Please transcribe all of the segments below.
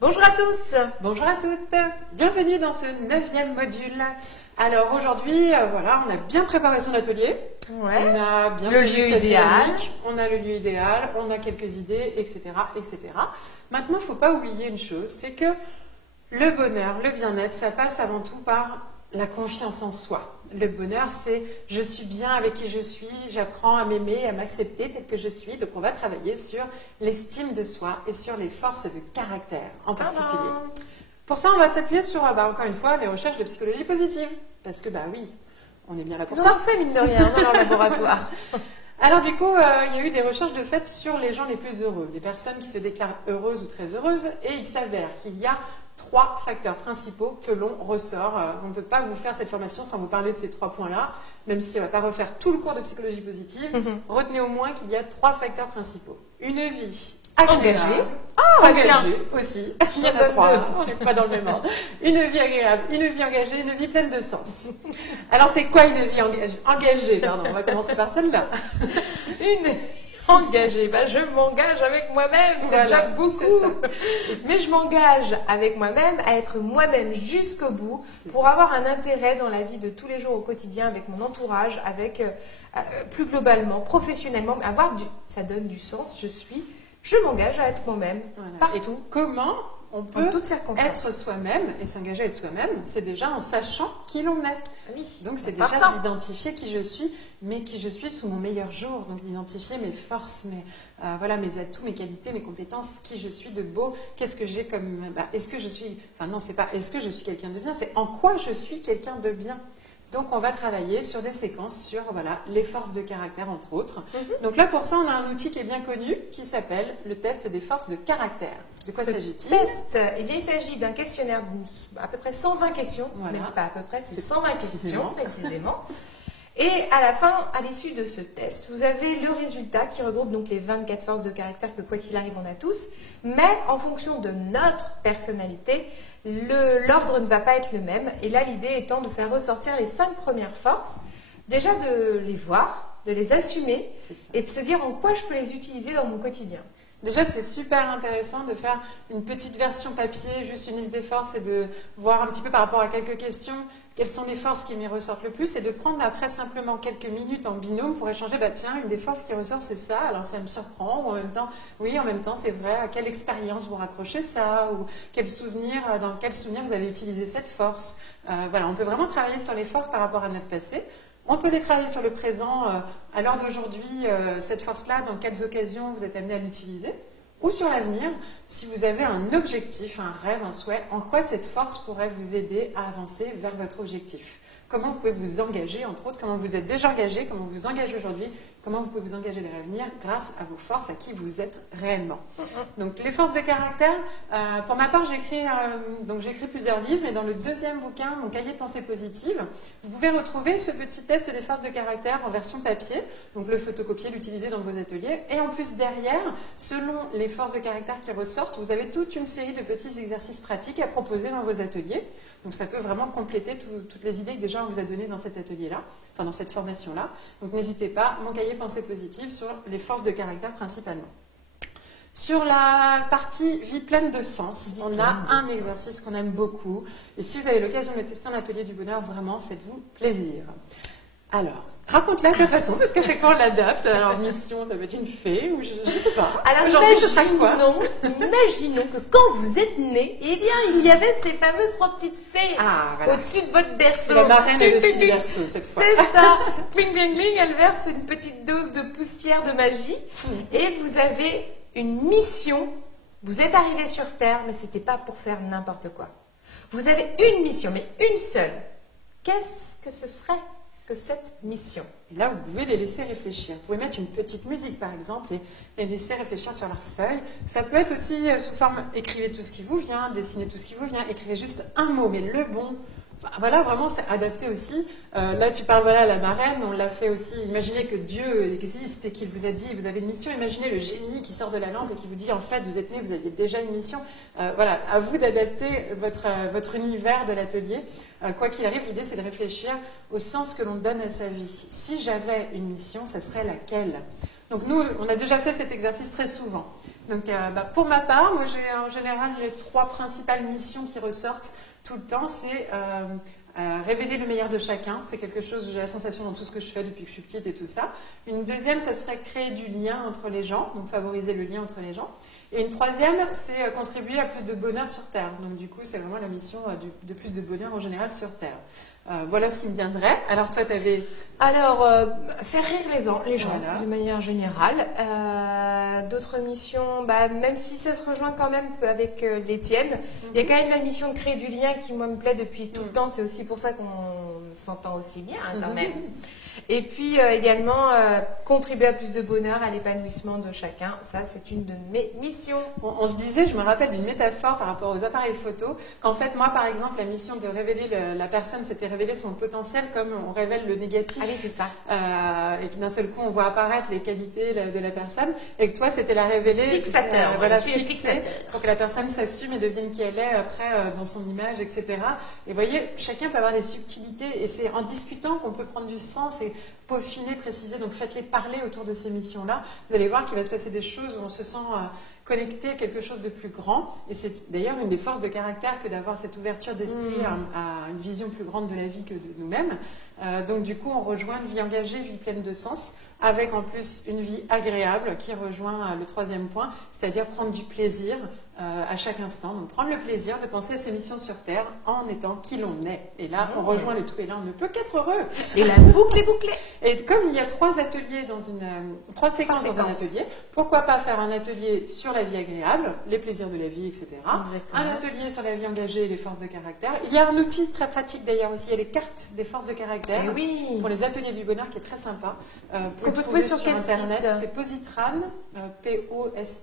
Bonjour à tous, bonjour à toutes, bienvenue dans ce 9e module. Alors aujourd'hui, voilà, on a bien préparé son atelier, ouais. On a bien le lieu idéal, on a le lieu idéal, on a quelques idées, etc. etc. Maintenant, il ne faut pas oublier une chose, c'est que le bonheur, le bien-être, ça passe avant tout par la confiance en soi. Le bonheur, c'est je suis bien avec qui je suis, j'apprends à m'aimer, à m'accepter tel que je suis. Donc on va travailler sur l'estime de soi et sur les forces de caractère en particulier. Pour ça, on va s'appuyer sur, encore une fois, les recherches de psychologie positive. Parce que, oui, on est bien là pour ça. On en fait, mine de rien, dans leur laboratoire. Alors du coup, il y a eu des recherches de fait sur les gens les plus heureux, les personnes qui se déclarent heureuses ou très heureuses, et il s'avère qu'il y a 3 facteurs principaux que l'on ressort. On ne peut pas vous faire cette formation sans vous parler de ces 3 points-là, même si on ne va pas refaire tout le cours de psychologie positive. Retenez au moins qu'il y a 3 facteurs principaux. Une vie engagée. Engagée aussi. Il y en a 3, on n'est pas dans le même ordre. Une vie agréable, une vie engagée, une vie pleine de sens. Alors c'est quoi une vie engagée? Pardon, on va commencer par celle-là. Une engagée, je m'engage avec moi-même, c'est voilà, déjà beaucoup. Mais je m'engage avec moi-même à être moi-même jusqu'au bout pour avoir un intérêt dans la vie de tous les jours au quotidien, avec mon entourage, avec plus globalement, professionnellement, ça donne du sens, je m'engage à être moi-même, partout. Et comment on peut être soi-même et s'engager à être soi-même? C'est déjà en sachant qui l'on est. Oui, donc c'est déjà d'identifier qui je suis, mais qui je suis sous mon meilleur jour. Donc d'identifier mes forces, mes atouts, mes qualités, mes compétences, qui je suis de beau, qu'est-ce que j'ai comme... est-ce que je suis... Enfin non, c'est pas est-ce que je suis quelqu'un de bien, c'est en quoi je suis quelqu'un de bien. Donc, on va travailler sur des séquences sur les forces de caractère, entre autres. Donc là, pour ça, on a un outil qui est bien connu, qui s'appelle le test des forces de caractère. De quoi s'agit-il? Test, il s'agit d'un questionnaire d'à peu près 120 questions. Voilà. Même pas à peu près, c'est 120 questions, précisément. Et à la fin, à l'issue de ce test, vous avez le résultat qui regroupe donc les 24 forces de caractère que, quoi qu'il arrive, on a tous. Mais en fonction de notre personnalité, l'ordre ne va pas être le même. Et là, l'idée étant de faire ressortir les 5 premières forces, déjà de les voir, de les assumer et de se dire en quoi je peux les utiliser dans mon quotidien. Déjà, c'est super intéressant de faire une petite version papier, juste une liste des forces, et de voir un petit peu par rapport à quelques questions quelles sont les forces qui m'y ressortent le plus, et de prendre après simplement quelques minutes en binôme pour échanger, tiens, une des forces qui ressort, c'est ça, alors ça me surprend, ou en même temps, oui, en même temps, c'est vrai, à quelle expérience vous raccrochez ça, ou dans quel souvenir vous avez utilisé cette force. On peut vraiment travailler sur les forces par rapport à notre passé. On peut les travailler sur le présent, à l'heure d'aujourd'hui, cette force-là, dans quelles occasions vous êtes amené à l'utiliser, ou sur l'avenir, si vous avez un objectif, un rêve, un souhait, en quoi cette force pourrait vous aider à avancer vers votre objectif. Comment vous pouvez vous engager, entre autres, comment vous êtes déjà engagé, comment vous engagez aujourd'hui, comment vous pouvez vous engager dans l'avenir grâce à vos forces, à qui vous êtes réellement. Donc les forces de caractère, pour ma part j'ai écrit plusieurs livres, mais dans le 2e bouquin, mon cahier de pensée positive, vous pouvez retrouver ce petit test des forces de caractère en version papier, donc le photocopier, l'utiliser dans vos ateliers, et en plus derrière, selon les forces de caractère qui ressortent, vous avez toute une série de petits exercices pratiques à proposer dans vos ateliers, donc ça peut vraiment compléter toutes les idées que déjà on vous a données dans cet atelier-là, enfin dans cette formation-là, donc n'hésitez pas, mon cahier pensée positive sur les forces de caractère principalement. Sur la partie vie pleine de sens, on a un exercice qu'on aime beaucoup. Et si vous avez l'occasion de tester un atelier du bonheur, vraiment, faites-vous plaisir. Alors, raconte-la de la façon, parce qu'à chaque fois on l'adapte. Alors, mission, ça peut être une fée, ou je ne sais pas. Alors, imaginons que quand vous êtes né, il y avait ces fameuses 3 petites fées au-dessus de votre berceau. C'est la marraine au-dessus du berceau, cette fois. C'est ça. Cling, cling, cling, elle verse une petite dose de poussière de magie. Et vous avez une mission. Vous êtes arrivé sur Terre, mais ce n'était pas pour faire n'importe quoi. Vous avez une mission, mais une seule. Qu'est-ce que ce serait que cette mission? Et là, vous pouvez les laisser réfléchir. Vous pouvez mettre une petite musique, par exemple, et les laisser réfléchir sur leur feuille. Ça peut être aussi sous forme, écrivez tout ce qui vous vient, dessinez tout ce qui vous vient, écrivez juste un mot, mais le bon, Voilà, vraiment, c'est adapté aussi. Là, tu parles, voilà, la marraine, on l'a fait aussi. Imaginez que Dieu existe et qu'il vous a dit, vous avez une mission. Imaginez le génie qui sort de la lampe et qui vous dit, en fait, vous êtes né, vous aviez déjà une mission. Voilà, à vous d'adapter votre univers de l'atelier. Quoi qu'il arrive, l'idée, c'est de réfléchir au sens que l'on donne à sa vie. Si j'avais une mission, ça serait laquelle? Donc nous, on a déjà fait cet exercice très souvent. Donc pour ma part, moi j'ai en général les 3 principales missions qui ressortent tout le temps, c'est révéler le meilleur de chacun. C'est quelque chose, j'ai la sensation dans tout ce que je fais depuis que je suis petite et tout ça. Une deuxième, ça serait créer du lien entre les gens, donc favoriser le lien entre les gens. Et une troisième, c'est contribuer à plus de bonheur sur Terre. Donc du coup, c'est vraiment la mission de plus de bonheur en général sur Terre. Voilà ce qui me viendrait. Alors toi, tu avais... Alors, faire rire les gens Voilà. de manière générale. D'autres missions, même si ça se rejoint quand même avec les tiennes, il y a quand même la mission de créer du lien qui, moi, me plaît depuis tout le temps. C'est aussi pour ça qu'on s'entend aussi bien, quand même. Et puis également, contribuer à plus de bonheur, à l'épanouissement de chacun. Ça, c'est une de mes missions. On se disait, je me rappelle d'une métaphore par rapport aux appareils photo, qu'en fait, moi, par exemple, la mission de révéler la personne, c'était révéler son potentiel comme on révèle le négatif. Allez, c'est ça. Et que d'un seul coup, on voit apparaître les qualités de la personne. Et que toi, c'était la révéler. Fixateur. Voilà, je suis fixer, fixateur. pour que la personne s'assume et devienne qui elle est après dans son image, etc. Et vous voyez, chacun peut avoir des subtilités. Et c'est en discutant qu'on peut prendre du sens et peaufiner, préciser. Donc faites-les parler autour de ces missions-là. Vous allez voir qu'il va se passer des choses où on se sent connecté à quelque chose de plus grand. Et c'est d'ailleurs une des forces de caractère que d'avoir cette ouverture d'esprit à une vision plus grande de la vie que de nous-mêmes. Donc du coup, on rejoint une vie engagée, vie pleine de sens, avec en plus une vie agréable qui rejoint le 3e point, c'est-à-dire prendre du plaisir à chaque instant. Donc prendre le plaisir de penser à ses missions sur Terre en étant qui l'on est. Et là, on rejoint le tout. Et là, on ne peut qu'être heureux. Et la boucle est bouclée. Et comme il y a 3 ateliers dans 3 séquences dans un atelier, pourquoi pas faire un atelier sur la vie agréable, les plaisirs de la vie, etc. Exactement. Un atelier sur la vie engagée et les forces de caractère. Il y a un outil très pratique d'ailleurs aussi, il y a les cartes des forces de caractère. Eh oui. Pour les ateliers du bonheur qui est très sympa. Qu'on peut trouver sur quel Internet. site? C'est Positran, Positran.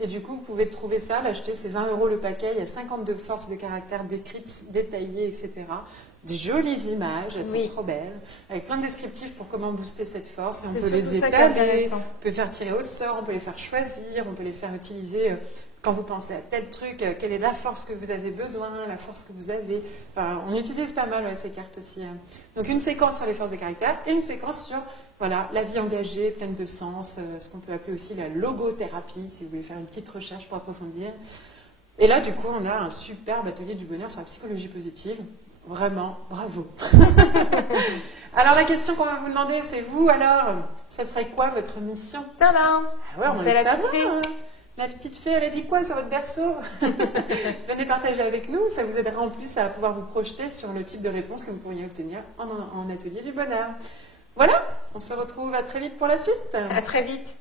Et du coup, vous pouvez trouver ça, l'acheter, c'est 20 € le paquet. Il y a 52 forces de caractère décrites, détaillées, etc. Des jolies images, elles sont trop belles, avec plein de descriptifs pour comment booster cette force. Et on peut les étaler, on peut faire tirer au sort, on peut les faire choisir, on peut les faire utiliser quand vous pensez à tel truc, quelle est la force que vous avez besoin, la force que vous avez. Enfin, on utilise pas mal ces cartes aussi. Donc une séquence sur les forces de caractère et une séquence sur la vie engagée, pleine de sens, ce qu'on peut appeler aussi la logothérapie, si vous voulez faire une petite recherche pour approfondir. Et là, du coup, on a un superbe atelier du bonheur sur la psychologie positive. Vraiment, bravo. Alors, la question qu'on va vous demander, c'est vous, alors, ça serait quoi votre mission? Tadam! C'est la petite fée. La petite fée, elle a dit quoi sur votre berceau? Venez partager avec nous, ça vous aidera en plus à pouvoir vous projeter sur le type de réponse que vous pourriez obtenir en atelier du bonheur. Voilà, on se retrouve à très vite pour la suite. À très vite.